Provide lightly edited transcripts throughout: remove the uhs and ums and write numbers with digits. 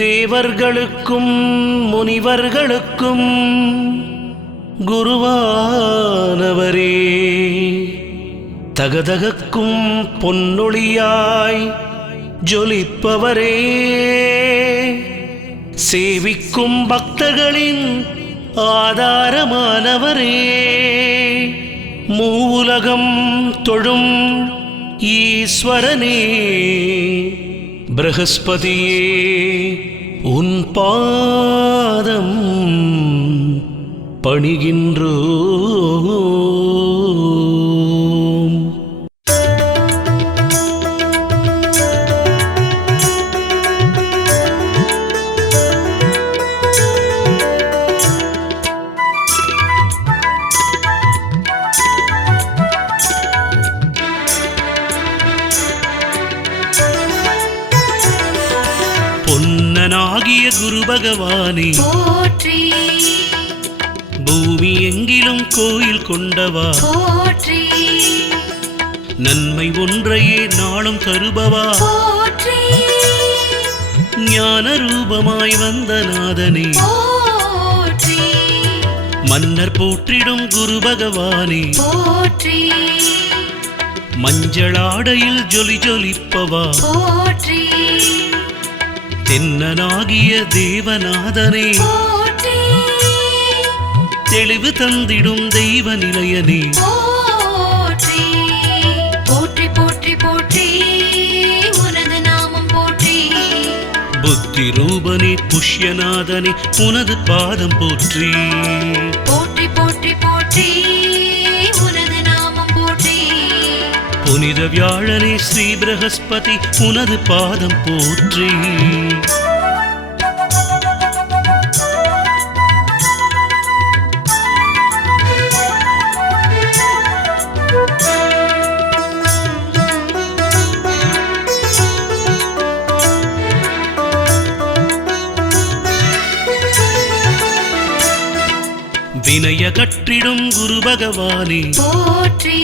தேவர்களுக்கும் முனிவர்களுக்கும் குருவானவரே, தகதகக்கும் பொன்னொழியாய் ஜொலிப்பவரே, சேவிக்கும் பக்தர்களின் ஆதாரமானவரே, மூவுலகம் தொழும் ஈஸ்வரனே, பிரகஸ்பதியே உன் பாதம் பணிகின்றோம். பொன்னனாகிய குரு பகவானே போற்றி, பூமி எங்கிலும் கோயில் கொண்டவா போற்றி, நன்மை ஒன்றையே நாளும் தருபவா போற்றி, ஞான ரூபமாய் வந்த நாதனே போற்றி, மன்னர் போற்றிடும் குரு பகவானே போற்றி, மஞ்சளாடையில் ஜொலி ஜொலிப்பவா போற்றி, தென்னனாகிய தேவநாதனே போற்றி, தெளிவு தந்திடும் தெய்வ நிலையனே போற்றி, போற்றி, போற்றி, போற்றி, உனது நாமம் போற்றி, புத்தி ரூபனே புஷ்யநாதனே உனது பாதம் போற்றி, போற்றி, போற்றி, போற்றி, உனது நாமம் போற்றி, புனித வியாழனே ஸ்ரீ பிரகஸ்பதி உனது பாதம் போற்றி, வினய கற்றிடும் குரு பகவானே போற்றி,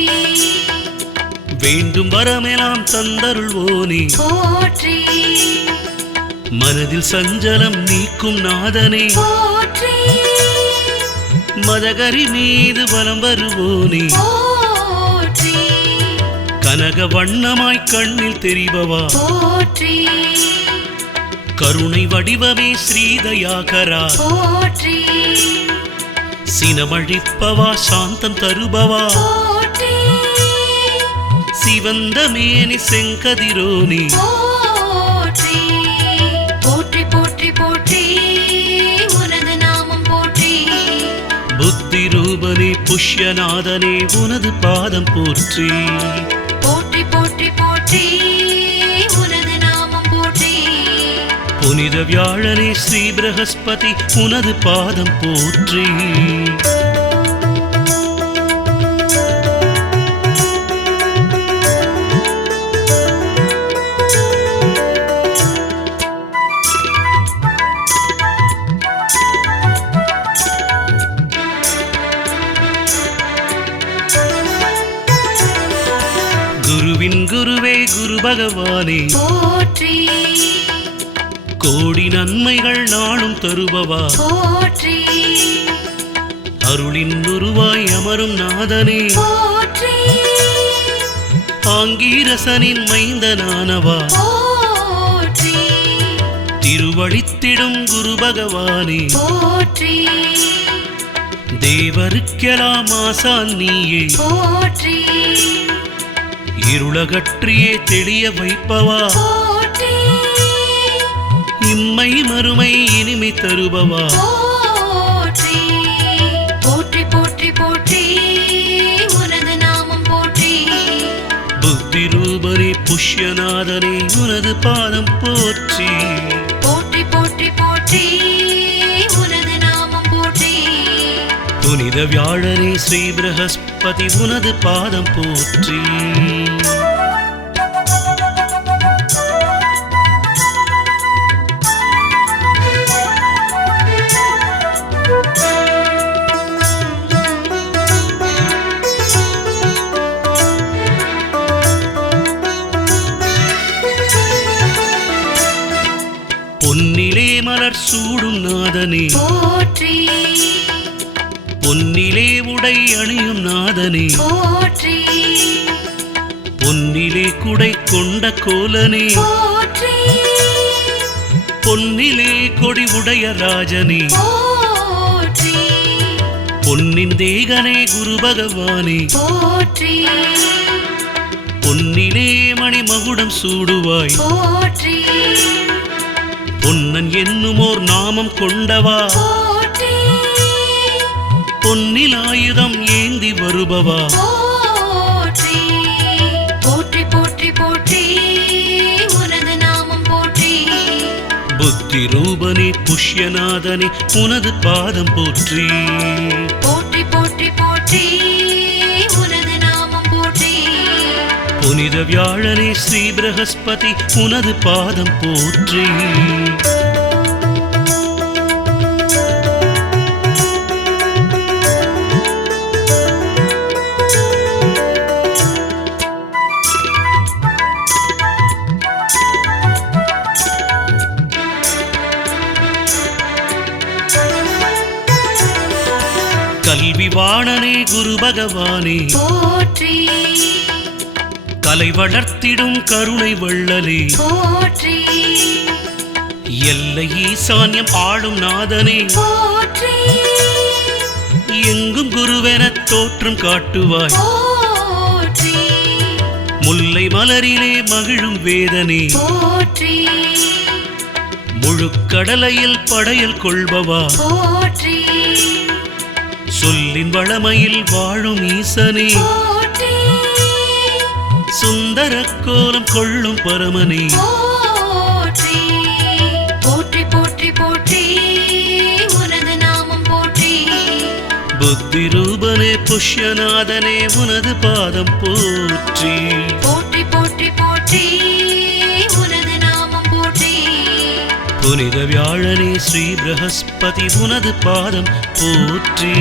வேண்டும் வரமெல்லாம் தந்தருள்வோனே போற்றி, மனதில் சஞ்சலம் நீக்கும் நாதனே போற்றி, மதகரி மீது வலம் வருவோனே போற்றி, கனக வண்ணமாய் கண்ணில் தெரிபவா போற்றி, கருணை வடிவமே ஸ்ரீதயாகரா போற்றி, சினமழிப்பவா சாந்தம் தருபவா போற்றி, சிவந்த மேனி செங்கதிரோனே போற்றி, போற்றி, போற்றி, போற்றி, உனது நாமம் போற்றி, புத்தி ரூபனே புஷ்யநாதனே உனது பாதம் போற்றி, போற்றி, போற்றி, போற்றி, உனது நாமம் போற்றி, புனித வியாழனே ஸ்ரீ பிரகஸ்பதி உனது பாதம் போற்றி, குருவின் குருவே குரு பகவானே போற்றி, கோடி நன்மைகள் நாளும் தருபவா போற்றி, அருளின் உருவாய் அமரும் நாதனே போற்றி, ஆங்கீரசனின் மைந்தனானவா போற்றி, திருவழித்திடும் குரு பகவானே போற்றி, தேவருக்கெல்லாம் ஆசான் நீயே போற்றி, இருளகற்றியே தெளிய வைப்பவா போற்றி, இம்மை மறுமை இனிமை தருபவா போற்றி, போற்றி, போற்றி, போற்றி, உனது நாமம் போற்றி, புத்தி ரூபனே புஷ்யநாதனே உனது பாதம் போற்றி, போற்றி, போற்றி, போற்றி, உனது நாமம் போற்றி, புனித வியாழனே ஸ்ரீ பிரகஸ்பதி உனது பாதம் போற்றி, பொன்னிலே அணியும் நாதனே போற்றி பொன்னிலே குடை கொண்ட கோலனே போற்றி பொன்னிலே கொடி உடைய ராஜனே போற்றி பொன்னின் தேகனே குரு பகவானே போற்றி பொன்னிலே மணிமகுடம் சூடுவாய் போற்றி பொன்னன் என்னுமோர் நாமம் கொண்டவா போற்றி பொன்னில் ஆயுதம் ஏந்தி வருபவா போற்றி போற்றி போற்றி போற்றி உனது நாமம் போற்றி புத்தி ரூபனே புஷ்யநாதனே உனது பாதம் போற்றி போற்றி போற்றி போற்றி உனது நாமம் போற்றி புனித வியாழனே ஸ்ரீ பிரகஸ்பதி உனது பாதம் போற்றி கல்வி வாணனே குரு பகவானே போற்றி கலை வளர்த்திடும் கருணை வள்ளலே போற்றி எல்லை ஈசான்யம் ஆளும் நாதனே போற்றி எங்கும் குருவென தோற்றம் காட்டுவாய் போற்றி முல்லை மலரிலே மகிழும் வேதனே போற்றி முழுக்கடலையில் படையல் கொள்பவா போற்றி சொல்லின் வளமையில் வாழும் ஈசனே போற்றி சுந்தர கோலம் கொள்ளும் பரமனே போற்றி போற்றி போற்றி போற்றி உனது நாமம் போற்றி புத்தி ரூபனே புஷ்யநாதனே உனது பாதம் போற்றி போற்றி போற்றி போற்றி உனது நாமம் போற்றி புனித வியாழனே ஸ்ரீ பிரகஸ்பதி உனது பாதம் போற்றி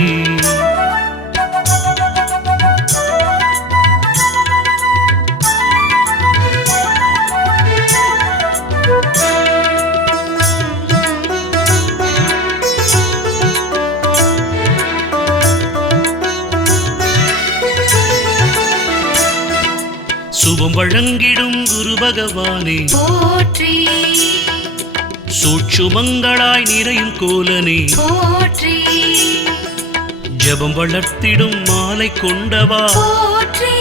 சுபம் வழங்கிடும் குரு பகவானே போற்றி சூட்சுமங்களாய் நிறையும் கோலனே போற்றி ஜபம் வளர்த்திடும் மாலை கொண்டவா போற்றி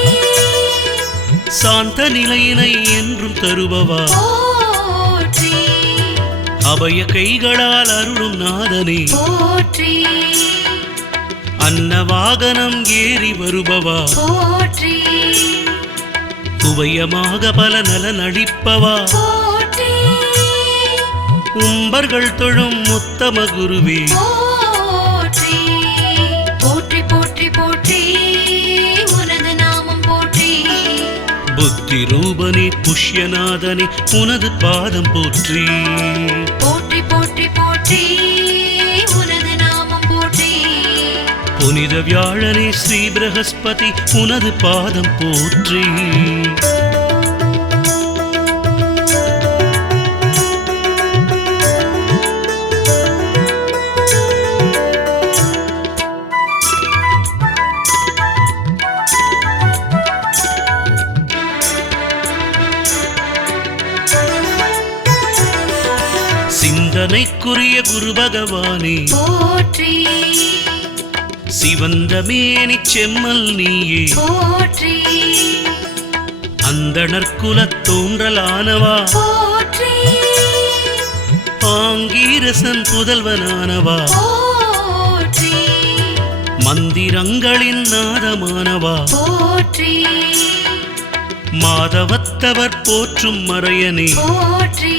சாந்த நிலையினை என்றும் தருபவா போற்றி அபய கைகளால் அருளும் நாதனே போற்றி அன்னவாகனம் ஏறி வருபவா போற்றி உபயமாக பல நலன் அளிப்பவா போற்றி உம்பர்கள் தொழும் உத்தம குருவே போற்றி போற்றி போற்றி போற்றி உனது நாமம் போற்றி புத்தி ரூபனே புஷ்யநாதனே உனது பாதம் போற்றி போற்றி போற்றி போற்றி உனது நாமம் போற்றி புனித வியாழனே ஸ்ரீ பிரகஸ்பதி உனது பாதம் போற்றி சிந்தனைக்குரிய குரு பகவானே போற்றி சிவந்த மேனி செம்மல் நீயே போற்றி அந்தணர் குலத் தோன்றலானவா போற்றி ஆங்கீரசன் புதல்வனானவா போற்றி மந்திரங்களின் நாதமானவா போற்றி மாதவத்தவர் போற்றும் மறையனே போற்றி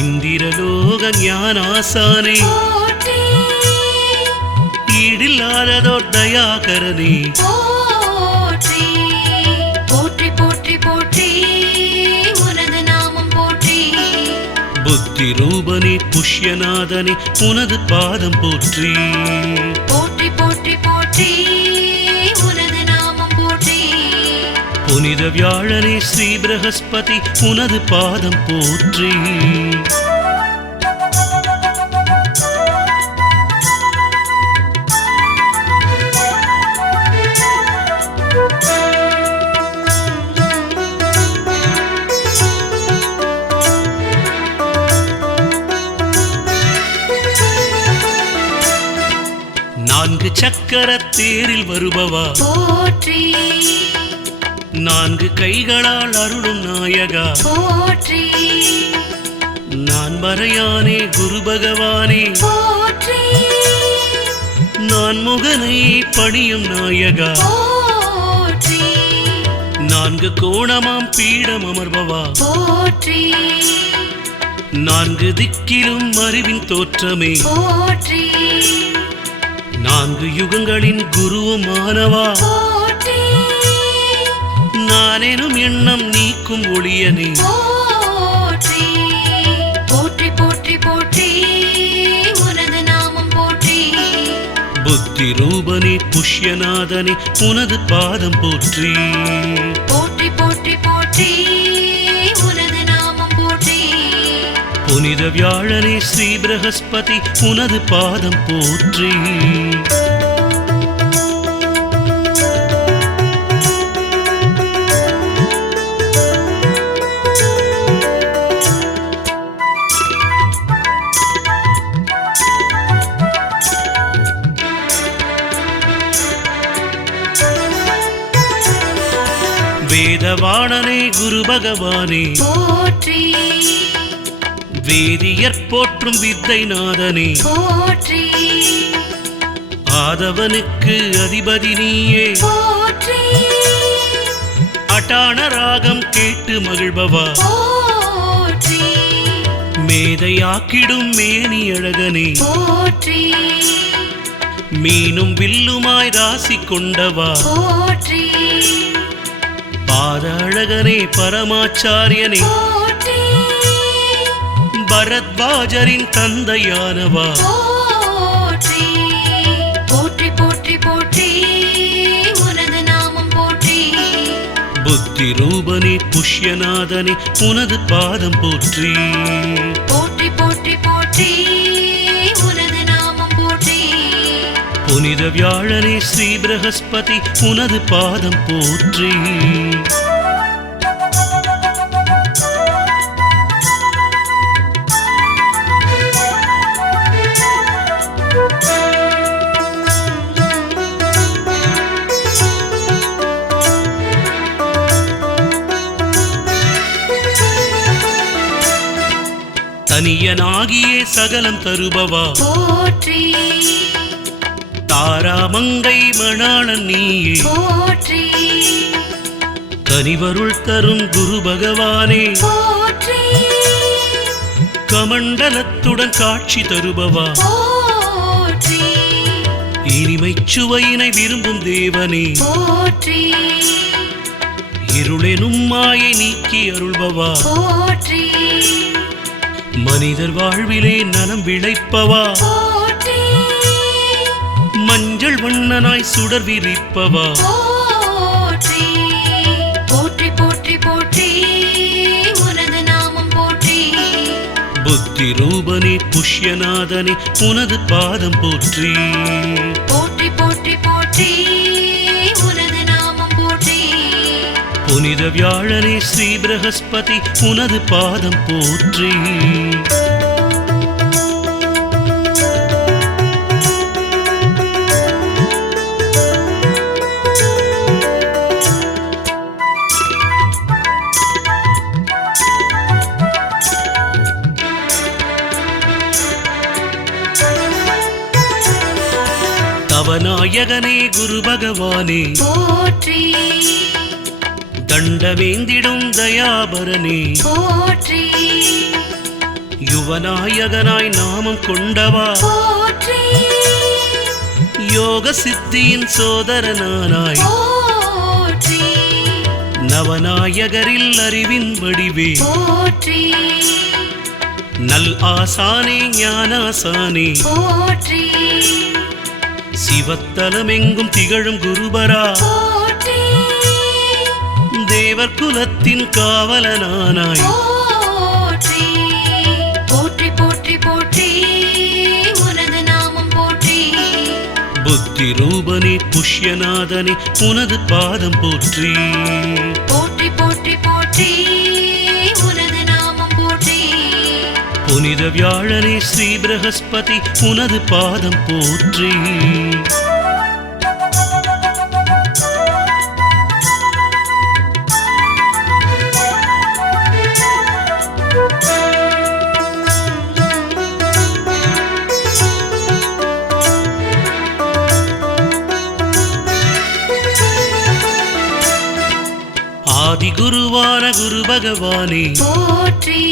இந்திரலோக ஞானாசானே போற்றி ஈடில்லாததோர் தயாகரனே போற்றி போற்றி போற்றி போற்றி உனது நாமம் போற்றி புத்தி ரூபனே புஷ்யநாதனே உனது பாதம் போற்றி போற்றி போற்றி போற்றி உனது நாமம் போற்றி புனித வியாழனே ஸ்ரீ பிரகஸ்பதி உனது பாதம் போற்றி சக்கரத்தேரில் வருபவா போற்றி நான்கு கைகளால் அருளும் நாயகா போற்றி நான் மறையானே குரு பகவானே போற்றி நான் முகனை பணியும் நாயகா போற்றி நான்கு கோணமாம் பீடம் அமர்பவா போற்றி நான்கு திக்கிலும் அறிவின் தோற்றமே போற்றி நான்கு யுகங்களின் குருவுமானவா போற்றி நானெனும் எண்ணம் நீக்கும் ஒளியனே போற்றி போற்றி போற்றி போற்றி உனது நாமம் போற்றி புத்தி ரூபனே புஷ்யநாதனே உனது பாதம் போற்றி போற்றி போற்றி போற்றி உனது நாமம் போற்றி புனித வியாழனே ஸ்ரீ பிரகஸ்பதி உனது பாதம் போற்றி வேதவாணனே குரு பகவானே போற்றி வேதியற் போற்றும் வித்தை நாதனே போற்றி ஆதவனுக்கு அதிபதி நீயே போற்றி அட்டான ராகம் கேட்டு மகிழ்பவா போற்றி மேதையாக்கிடும் மேனி அழகனே போற்றி மீனும் வில்லுமாய் ராசி கொண்டவா போற்றி பாத அழகனே பரமாச்சாரியனே போற்றி பரத்வாஜரின் தந்தையானவா போற்றி போற்றி போற்றி போற்றி உனது நாமம் போற்றி புத்தி ரூபனே புஷ்யநாதனே உனது பாதம் போற்றி போற்றி போற்றி போற்றி உனது நாமம் போற்றி புனித வியாழனே ஸ்ரீ பிரகஸ்பதி உனது பாதம் போற்றி தனியனாகியே சகலம் தருபவா போற்றி தாராமங்கை மணாளன் நீயே போற்றி கனிவருள் தரும் குரு பகவானே போற்றி கமண்டலத்துடன் காட்சி தருபவா போற்றி இனிமைச் சுவையினை விரும்பும் தேவனே போற்றி இருளெனும் மாயை நீக்கி அருள்பவா போற்றி மனிதர் வாழ்விலே நலம் விளைப்பவா போற்றி மஞ்சள் வண்ணனாய் சுடர் விரிப்பவா போற்றி போற்றி போற்றி போற்றி உனது நாமம் போற்றி புத்தி ரூபனே புஷ்யநாதனே உனது பாதம் போற்றி போற்றி போற்றி போற்றி உனது நாமம் போற்றி புனித வியாழனே ஸ்ரீ பிரகஸ்பதி உனது பாதம் போற்றி தவநாயகனே குரு பகவானே போற்றி தண்டவேந்திடும் தயாபரனே போற்றி யுவநாயகனாய் நாமம் கொண்டவா போற்றி யோக சித்தியின் சோதரனானாய் போற்றி நவநாயகரில் அறிவின் வடிவே போற்றி நல் ஆசானே ஞானாசானே போற்றி சிவத்தலமெங்கும் திகழும் குருபரா போற்றி தேவர் குலத்தின் காவலனானாய் போற்றி போற்றி போற்றி போற்றி உனது நாமம் போற்றி புத்தி ரூபனே புஷ்யநாதனே உனது பாதம் போற்றி போற்றி போற்றி போற்றி உனது நாமம் போற்றி புனித வியாழனே ஸ்ரீ பிரகஸ்பதி உனது பாதம் போற்றி ஆதி குருவான குரு பகவானே போற்றி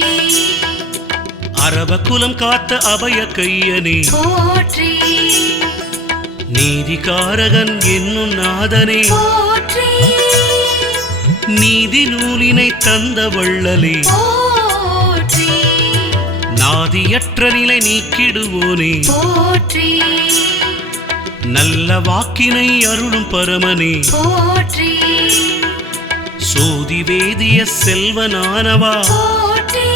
அரவக்குலம் காத்த அபய கையனே போற்றி நீதிகாரகன் என்னும் நாதனே போற்றி நீதி நூலினை தந்த வள்ளலே போற்றி நாதியற்ற நிலை நீக்கிடுவோனே போற்றி நல்ல வாக்கினை அருளும் பரமனே போற்றி சோதி வேதிய செல்வனானவா போற்றி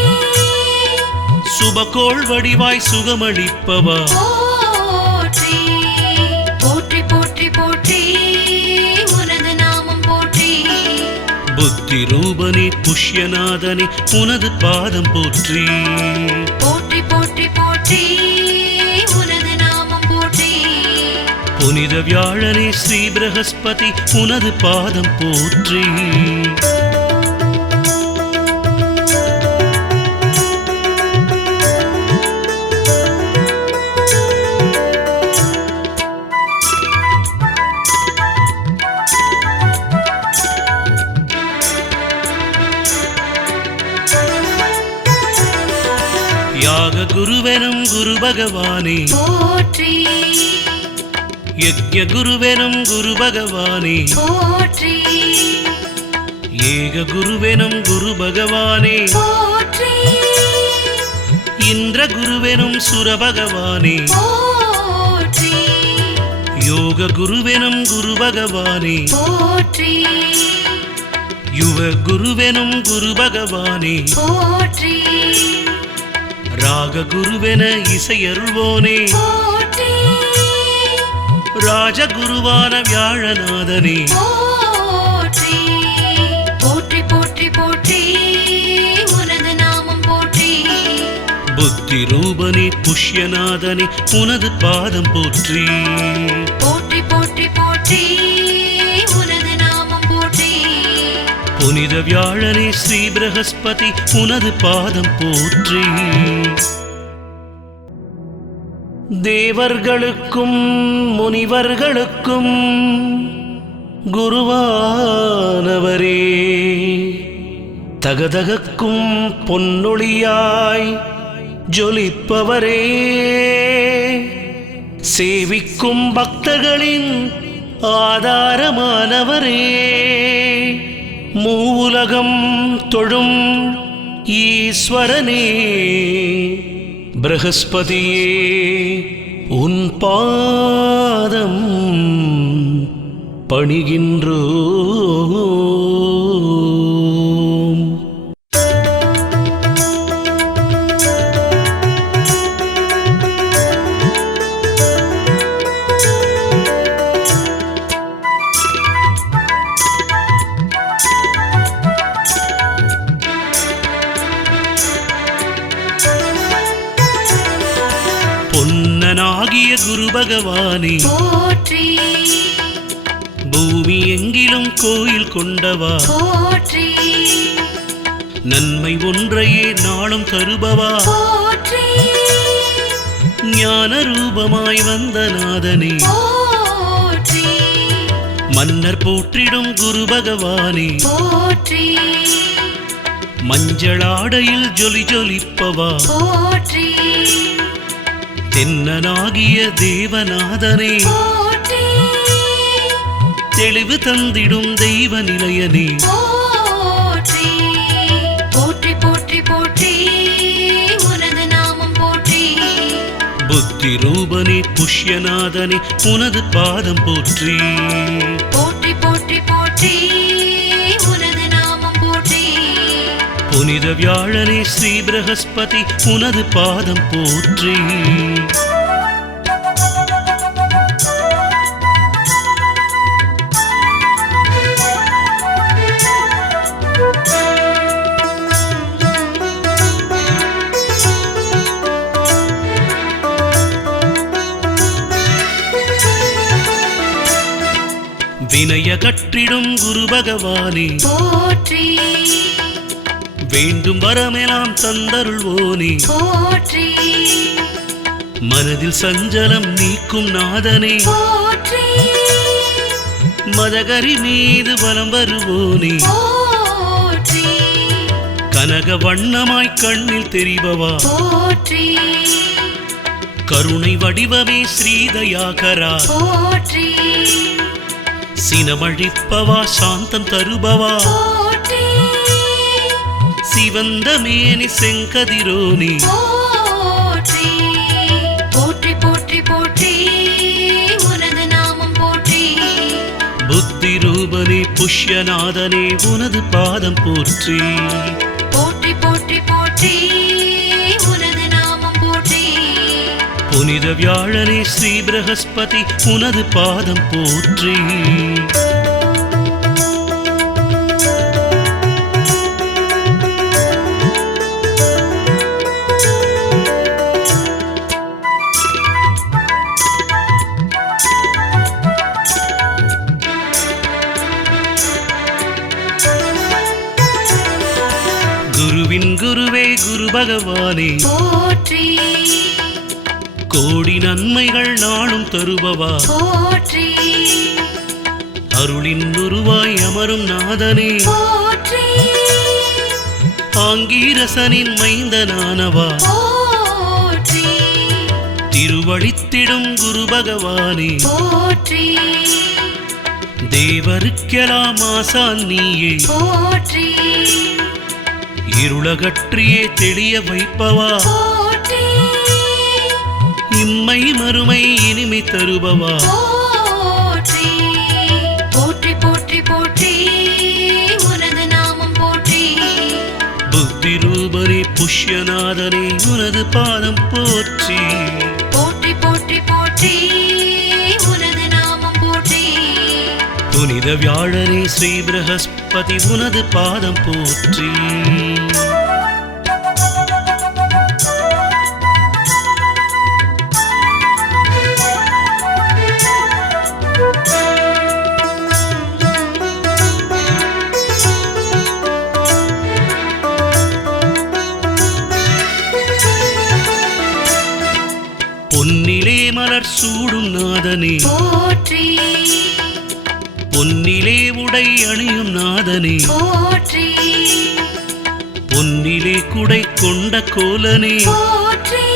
சுபகோள் வடிவாய் சுகமளிப்பவா போற்றி போற்றி போற்றி போற்றி உனது நாமம் போற்றி புத்தி ரூபனே புஷ்யநாதனே உனது பாதம் போற்றி போற்றி போற்றி போற்றி உனது நாமம் போற்றி புனித வியாழனே ஸ்ரீ பிரகஸ்பதி உனது பாதம் போற்றி யாக குருவெனும் குரு பகவானே போற்றி யஜ்ஞ குருவெனும் குரு பகவானே போற்றி ஏக குருவெனும் குரு பகவானே போற்றி இந்திர குருவெனும் சுர பகவானே போற்றி யோக குருவெனும் குரு பகவானே போற்றி யுவ குருவெனும் குரு பகவானே போற்றி ராக குருவென இசையருள்வோனே போற்றி ராஜகுருவான வியாழநாதனே போற்றி போற்றி போற்றி போற்றி உனது நாமம் போற்றி புத்தி ரூபனே புஷ்யநாதனே உனது பாதம் போற்றி போற்றி போற்றி போற்றி உனது நாமம் போற்றி புனித வியாழனே ஸ்ரீ பிரகஸ்பதி உனது பாதம் போற்றி தேவர்களுக்கும் முனிவர்களுக்கும் குருவானவரே தகதகக்கும் பொன்னொழியாய் ஜொலிப்பவரே சேவிக்கும் பக்தர்களின் ஆதாரமானவரே மூவுலகம் தொழும் ஈஸ்வரனே பிரகஸ்பதியே உன் பாதம் பணிகின்றோம். பொன்னனாகிய குரு பகவானே போற்றி பூமி எங்கிலும் கோயில் கொண்டவா போற்றி நன்மை ஒன்றையே நாளும் தருபவா போற்றி ஞான ரூபமாய் வந்த நாதனே போற்றி மன்னர் போற்றிடும் குரு பகவானே போற்றி மஞ்சளாடையில் ஜொலி ஜொலிப்பவா போற்றி தென்னனாகிய தேவநாதனே போற்றி தெளிவு தந்திடும் தெய்வ நிலையனே போற்றி போற்றி போற்றி போற்றி உனது நாமம் போற்றி புத்தி ரூபனே புஷ்யநாதனே உனது பாதம் போற்றி போற்றி போற்றி போற்றி உனது நாமம் போற்றி புனித வியாழனே ஸ்ரீ பிரகஸ்பதி உனது பாதம் போற்றி வினய கற்றிடும் குரு பகவானே போற்றி வேண்டும் வரமெல்லாம் தந்தருள்வோனே போற்றி மனதில் சஞ்சலம் நீக்கும் நாதனே போற்றி மதகரி மீது பலம் வருவோனே போற்றி கனக வண்ணமாய் கண்ணில் தெரிபவா போற்றி கருணை வடிவமே ஸ்ரீதயாகரா போற்றி சினமழிப்பவா சாந்தம் தருபவா போற்றி சிவந்த மேனி செங்கதிரோனி போற்றி போற்றி போற்றி போற்றி உனது நாமம் போற்றி புத்தி ரூபனே புஷ்யநாதனே உனது பாதம் போற்றி போற்றி போற்றி போற்றி உனது நாமம் போற்றி புனித வியாழனே ஸ்ரீ பிரகஸ்பதி உனது பாதம் போற்றி குருவின் குருவே குரு பகவானே போற்றி கோடி நன்மைகள் நாளும் தருபவா போற்றி அருளின் உருவாய் அமரும் நாதனே போற்றி ஆங்கீரசனின் மைந்தனானவா போற்றி திருவழித்திடும் குரு பகவானே போற்றி தேவருக்கெல்லாம் ஆசான் நீயே போற்றி இருளகற்றியே தெளிய வைப்பவா போற்றி இம்மை மறுமை இனிமை தருபவா போற்றி போற்றி போற்றி போற்றி உனது நாமம் போற்றி புத்தி ரூபனே புஷ்யநாதனே உனது பாதம் போற்றி போற்றி போற்றி போற்றி உனது நாமம் போற்றி புனித வியாழனே ஸ்ரீ பிரகஸ்பதி உனது பாதம் போற்றி பொன்னிலே மலர் சூடும் நாதனே போற்றி பொன்னிலே உடை அணியும் நாதனே போற்றி பொன்னிலே குடை கொண்ட கோலனே போற்றி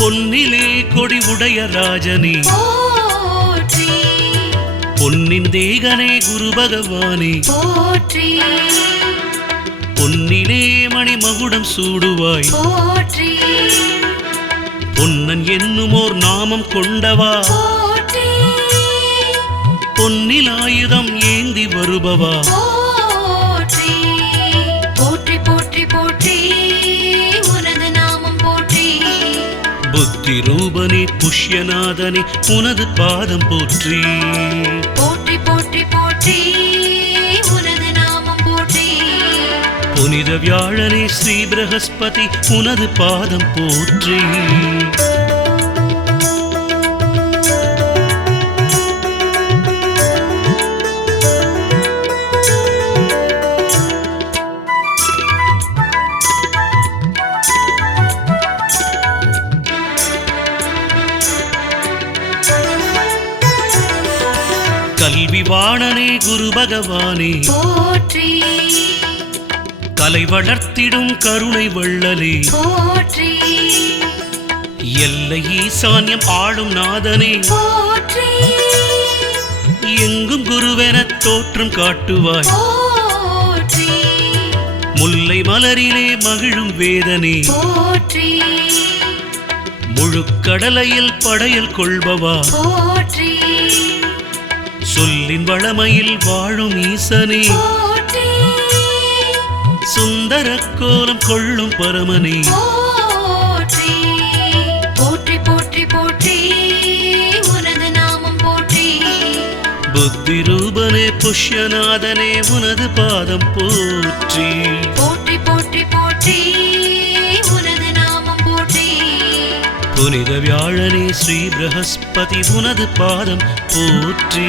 பொன்னிலே கொடி உடைய ராஜனே போற்றி பொன்னின் தேகனே குரு பகவானே போற்றி பொன்னிலே மணிமகுடம் சூடுவாய் போற்றி பொன்னன் என்னுமோர் நாமம் கொண்டவா போற்றி பொன்னில் ஆயுதம் ஏந்தி வருபவா போற்றி போற்றி போற்றி போற்றி உனது நாமம் போற்றி புத்தி ரூபனே புஷ்யநாதனே உனது பாதம் போற்றி போற்றி போற்றி போற்றி உனது நாமம் போற்றி புனித வியாழனே ஸ்ரீ பிரகஸ்பதி உனது பாதம் போற்றி கல்வி வாணனே குரு பகவானே போற்றி கலை வளர்த்திடும் கருணை வள்ளலே போற்றி எல்லை ஈசான்யம் ஆளும் நாதனே போற்றி எங்கும் குருவென தோற்றம் காட்டுவாய் போற்றி முல்லை மலரிலே மகிழும் வேதனே போற்றி முழுக்கடலையில் படையல் கொள்பவா போற்றி சொல்லின் வளமையில் வாழும் ஈசனே போற்றி சுந்தர கோலம் கொள்ளும் பரமனே போற்றி போற்றி போற்றி போற்றி உனது நாமம் போற்றி புத்தி ரூபனே புஷ்யநாதனே உனது பாதம் போற்றி போற்றி போற்றி போற்றி உனது நாமம் போற்றி புனித வியாழனே ஸ்ரீ பிரகஸ்பதி உனது பாதம் போற்றி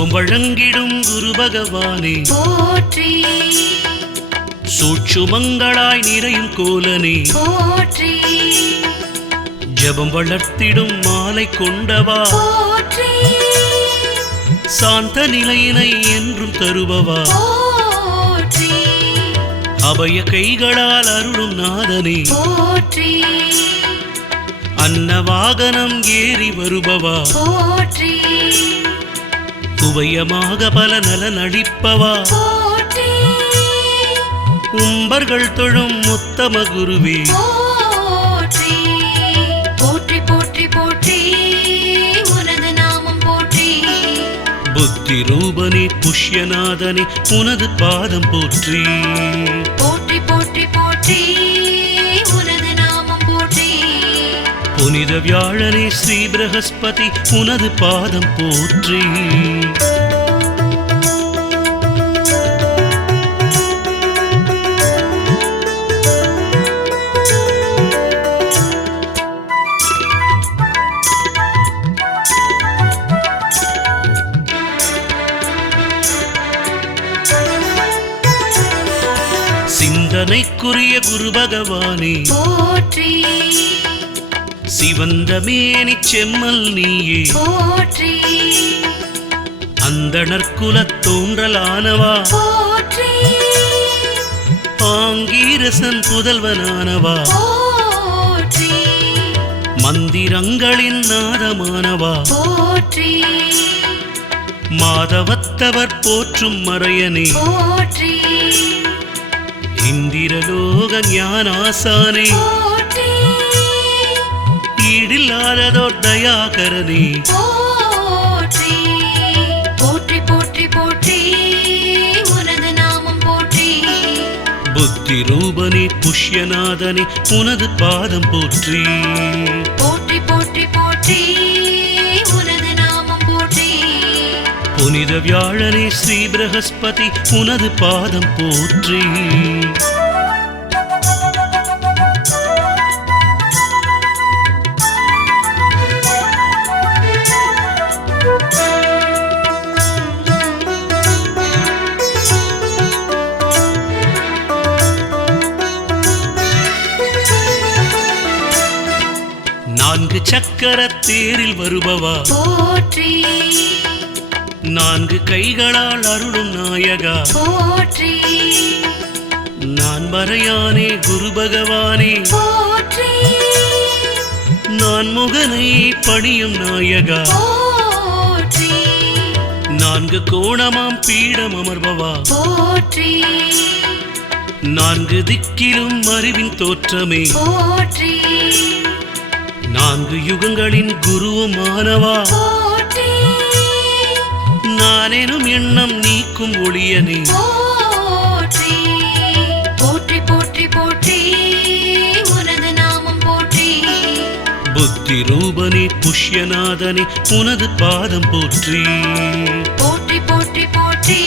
குருவும் வழங்கிடும் குரு பகவானே போற்றி சூட்சுமங்களாய் நிறையும் கோலனே போற்றி ஜபம் வளர்த்திடும் மாலை கொண்டவா போற்றி சாந்த நிலையினை என்றும் தருபவா போற்றி அபய கைகளால் அருளும் நாதனே போற்றி அன்னவாகனம் ஏறி வருபவா போற்றி உபயமாக பல நலன் அளிப்பவா போற்றி உம்பர்கள் தொழும் உத்தம குருவே போற்றி போற்றி போற்றி போற்றி உனது நாமம் போற்றி புத்தி ரூபனே புஷ்யநாதனே உனது பாதம் போற்றி போற்றி போற்றி போற்றி உனது நாமம் போற்றி புனித வியாழனே ஸ்ரீ பிரகஸ்பதி உனது பாதம் போற்றி சிந்தனைக்குரிய குரு பகவானே போற்றி சிவந்த மேனி செம்மல் நீயே போற்றி அந்தணர்குலத் தோன்றலானவா போற்றி ஆங்கீரசன் புதல்வனானவா போற்றி மந்திரங்களின் நாதமானவா போற்றி மாதவத்தவர் போற்றும் மறையனே போற்றி இந்திரலோக ஞானாசானே போற்றி ஈடில்லாததோர் தயாகரனே போற்றி போற்றி போற்றி போற்றி உனது நாமம் போற்றி புத்தி ரூபனே புஷ்யநாதனே உனது பாதம் போற்றி போற்றி போற்றி போற்றி உனது நாமம் போற்றி புனித வியாழனே ஸ்ரீ பிரகஸ்பதி உனது பாதம் போற்றி நான்கு சக்கர தேரில் வருபவா போற்றி நான்கு கைகளால் அருளும் நாயகா போற்றி நான் மறையானே குரு பகவானே போற்றி நான் முகனை பணியும் நாயகா போற்றி நான்கு கோணமாம் பீடம் அமர்பவா போற்றி நான்கு திக்கிலும் அறிவின் தோற்றமே போற்றி நான்கு யுகங்களின் குருவுமானவா போற்றி நானெனும் எண்ணம் நீக்கும் ஒளியனே போற்றி போற்றி போற்றி போற்றி உனது நாமம் போற்றி புத்தி ரூபனே புஷ்யநாதனே உனது பாதம் போற்றி போற்றி போற்றி போற்றி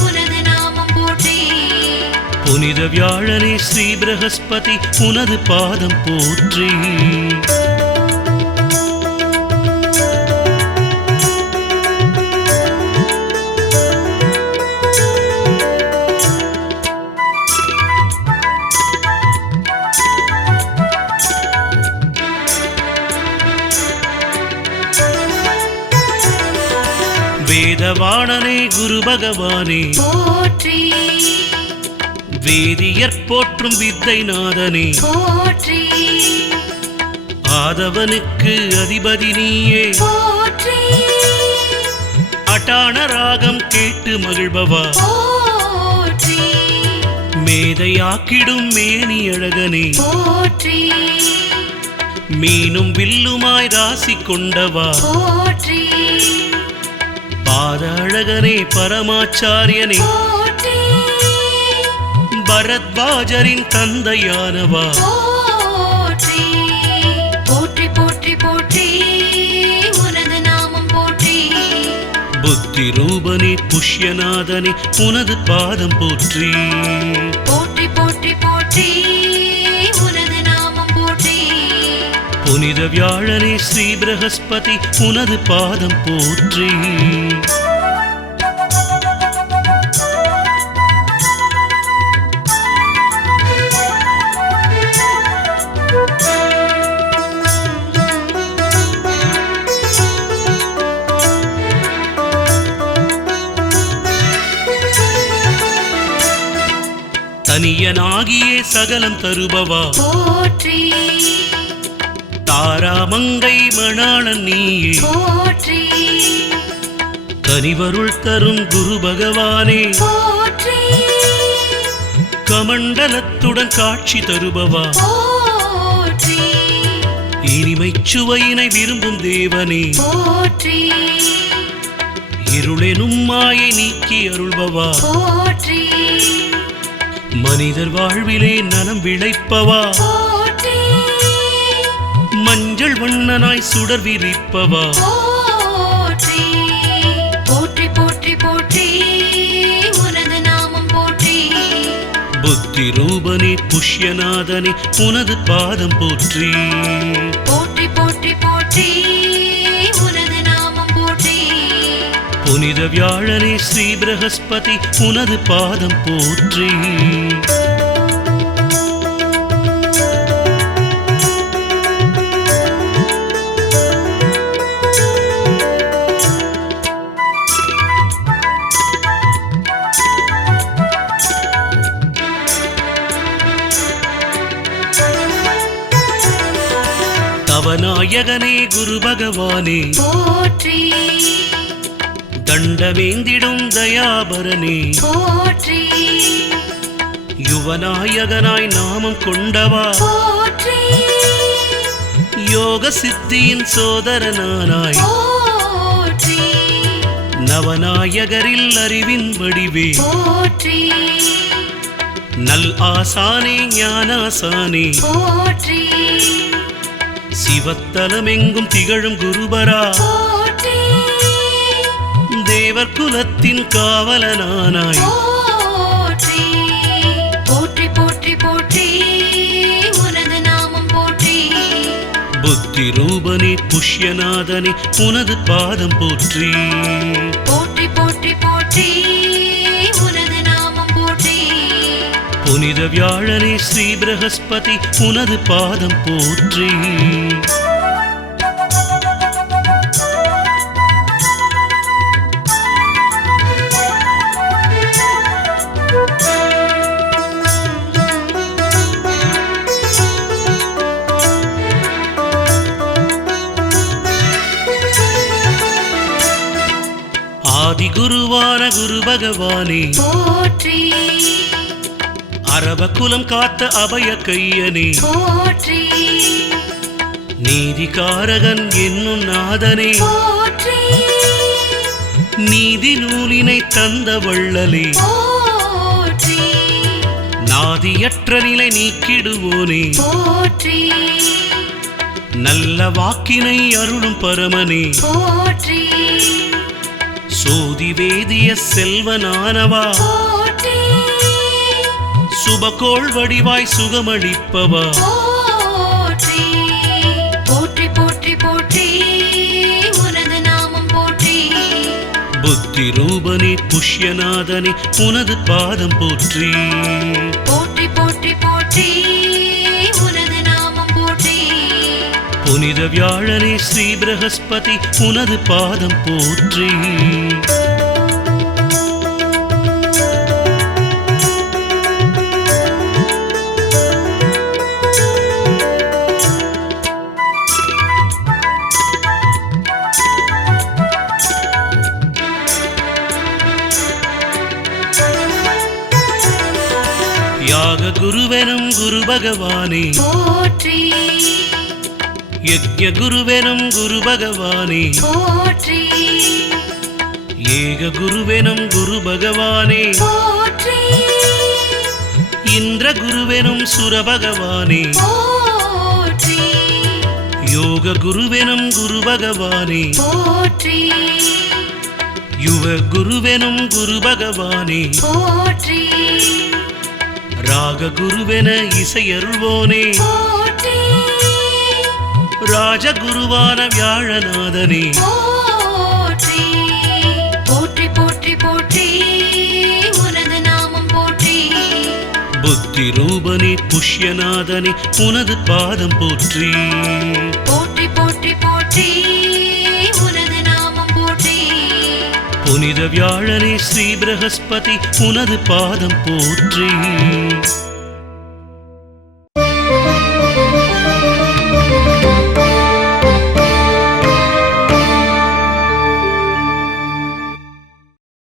உனது நாமம் போற்றி புனித வியாழனே ஸ்ரீ பிரகஸ்பதி உனது பாதம் போற்றி வேதவாணனே குரு பகவானே போற்றி வேதியற் போற்றும் வித்தை நாதனே போற்றி ஆதவனுக்கு அதிபதி நீயே போற்றி அட்டான ராகம் கேட்டு மகிழ்பவா போற்றி மேதையாக்கிடும் மேனி அழகனே போற்றி மீனும் வில்லுமாய் ராசி கொண்டவா போற்றி பாத அழகனே பரமாச்சாரியனே போற்றி பரத்வாஜரின் தந்தையானவா போற்றி போற்றி போற்றி போற்றி உனது நாமம் போற்றி புத்தி ரூபனே புஷ்யநாதனே உனது பாதம் போற்றி போற்றி போற்றி போற்றி உனது நாமம் போற்றி புனித வியாழனே ஸ்ரீ பிரகஸ்பதி உனது பாதம் போற்றி. தனியனாகியே சகலம் தருபவா போற்றி தாராமங்கை மணாளன் நீயே போற்றி கனிவருள் தரும் குரு பகவானே போற்றி கமண்டலத்துடன் காட்சி தருபவா போற்றி இனிமைச் சுவையினை விரும்பும் தேவனே போற்றி இருளெனும் மாயை நீக்கி அருள்பவா போற்றி மனிதர் வாழ்விலே நலம் விளைப்பவா போற்றி மஞ்சள் வண்ணனாய் சுடர் விரிப்பவா போற்றி போற்றி போற்றி போற்றி உனது நாமம் போற்றி புத்தி ரூபனே புஷ்யநாதனே உனது பாதம் போற்றி. போற்றி போற்றி போற்றி உனது நாமம் போற்றி புனித வியாழனே ஸ்ரீ பிரகஸ்பதி உனது பாதம் போற்றி. தவநாயகனே குரு பகவானே போற்றி தண்டவேந்திடும் தயாபரனே போற்றி யுவநாயகனாய் நாமம் கொண்டவா போற்றி யோக சித்தியின் சோதரனானாய் போற்றி நவநாயகரில் அறிவின் வடிவே போற்றி நல் ஆசானே ஞானாசானே போற்றி சிவத்தலமெங்கும் திகழும் குருபரா போற்றி தேவர் குலத்தின் காவலனானாய் போற்றி போற்றி போற்றி போற்றி உனது நாமம் போற்றி புத்தி ரூபனே புஷ்யநாதனே உனது பாதம் போற்றி. போற்றி போற்றி போற்றி உனது நாமம் போற்றி புனித வியாழனே ஸ்ரீ பிரகஸ்பதி உனது பாதம் போற்றி. ஆதி குருவான குரு பகவானே போற்றி அரப குலம் காத்த அபய கையனே போற்றி நீதிகாரகன் என்னும் நாதனே போற்றி நீதி நூலினை தந்த வள்ளலே போற்றி நாதியற்ற நிலை நீக்கிடுவோனே போற்றி நல்ல வாக்கினை அருளும் பரமனே போற்றி சோதி வேதிய செல்வனானவா போற்றி சுபகோள் வடிவாய் சுகமளிப்பவா போற்றி போற்றி போற்றி போற்றி உனது நாமம் போற்றி புத்தி ரூபனே புஷ்யநாதனே உனது பாதம் போற்றி. போற்றி போற்றி போற்றி உனது நாமம் போற்றி புனித வியாழனே ஸ்ரீ பிரகஸ்பதி உனது பாதம் போற்றி. யாக குருவெனும் குரு பகவானே போற்றி யஜ்ஞ குருவெனும் குரு பகவானே போற்றி ஏக குருவெனும் குரு பகவானே போற்றி இந்திர குருவெனும் சுர பகவானே போற்றி யோக குருவெனும் குரு பகவானே போற்றி யுவ குருவெனும் குரு பகவானே போற்றி ராக குருவென இசையருள்வோனே போற்றி ராஜகுருவான வியாழநாதனே போற்றி போற்றி போற்றி போற்றி உனது நாமம் போற்றி புத்தி ரூபனே புஷ்யநாதனே உனது பாதம் போற்றி போற்றி போற்றி போற்றி உனது நாமம் போற்றி புனித வியாழனே ஸ்ரீ பிரகஸ்பதி உனது பாதம் போற்றி